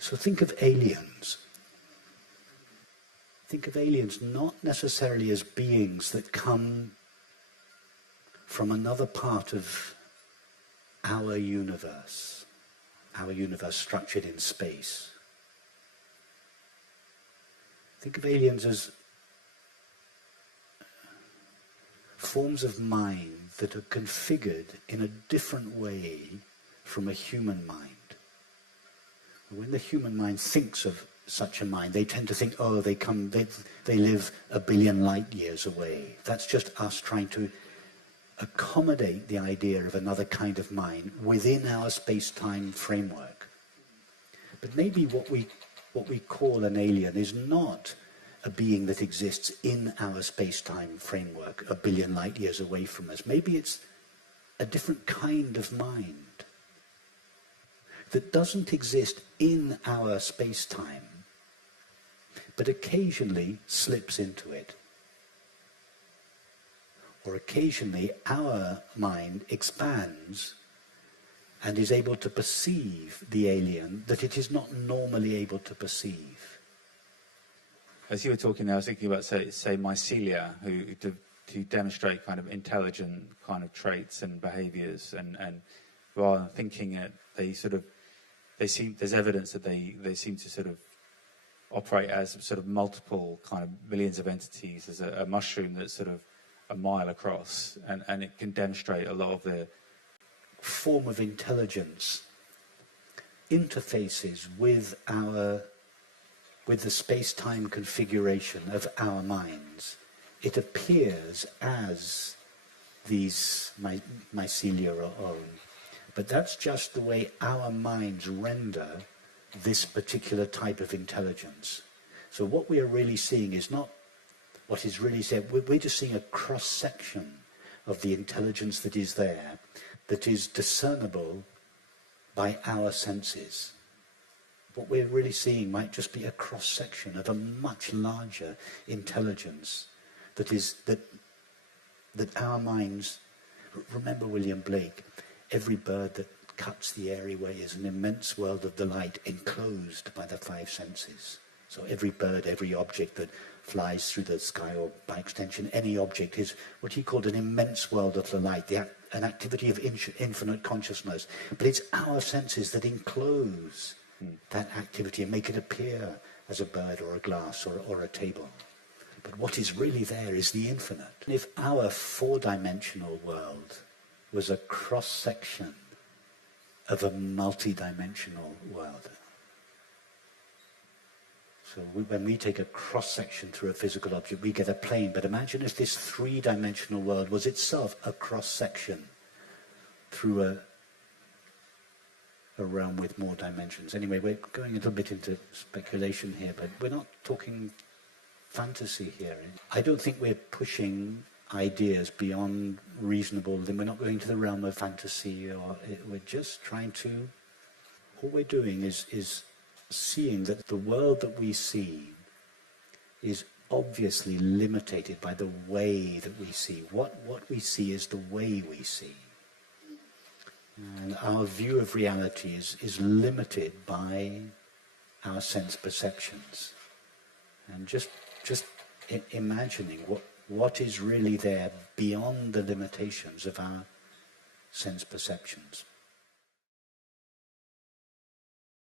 So think of aliens. Think of aliens not necessarily as beings that come from another part of our universe structured in space. Think of aliens as forms of mind that are configured in a different way from a human mind. When the human mind thinks of such a mind, they tend to think, oh, they live a billion light years away. That's just us trying to accommodate the idea of another kind of mind within our space-time framework. But maybe what we call an alien is not a being that exists in our space-time framework a billion light years away from us. Maybe it's a different kind of mind that doesn't exist in our space-time, but occasionally slips into it. Or occasionally our mind expands and is able to perceive the alien that it is not normally able to perceive. As you were talking, I was thinking about, say mycelia, who demonstrate kind of intelligent kind of traits and behaviours, and rather than thinking it, there's evidence that they seem to sort of operate as sort of multiple kind of millions of entities, as a mushroom that's sort of a mile across, and it can demonstrate a lot of the form of intelligence interfaces with the space-time configuration of our minds. It appears as these mycelia are own, but that's just the way our minds render this particular type of intelligence. So what we are really seeing is not what is really said. We're just seeing a cross-section of the intelligence that is there, that is discernible by our senses. What we're really seeing might just be a cross-section of a much larger intelligence that our minds... Remember William Blake, every bird that cuts the airy way is an immense world of delight enclosed by the five senses. So every bird, every object that flies through the sky, or by extension any object, is what he called an immense world of delight, an activity of infinite consciousness. But it's our senses that enclose that activity and make it appear as a bird or a glass or a table. But what is really there is the infinite. If our four-dimensional world was a cross-section of a multi-dimensional world, so when we take a cross-section through a physical object, we get a plane. But imagine if this three-dimensional world was itself a cross-section through a realm with more dimensions. Anyway, we're going a little bit into speculation here, but we're not talking fantasy here. I don't think we're pushing ideas beyond reasonable. Then we're not going to the realm of fantasy, we're just trying to... All we're doing is seeing that the world that we see is obviously limited by the way that we see. What we see is the way we see. And our view of reality is limited by our sense perceptions. And just imagining what is really there beyond the limitations of our sense perceptions.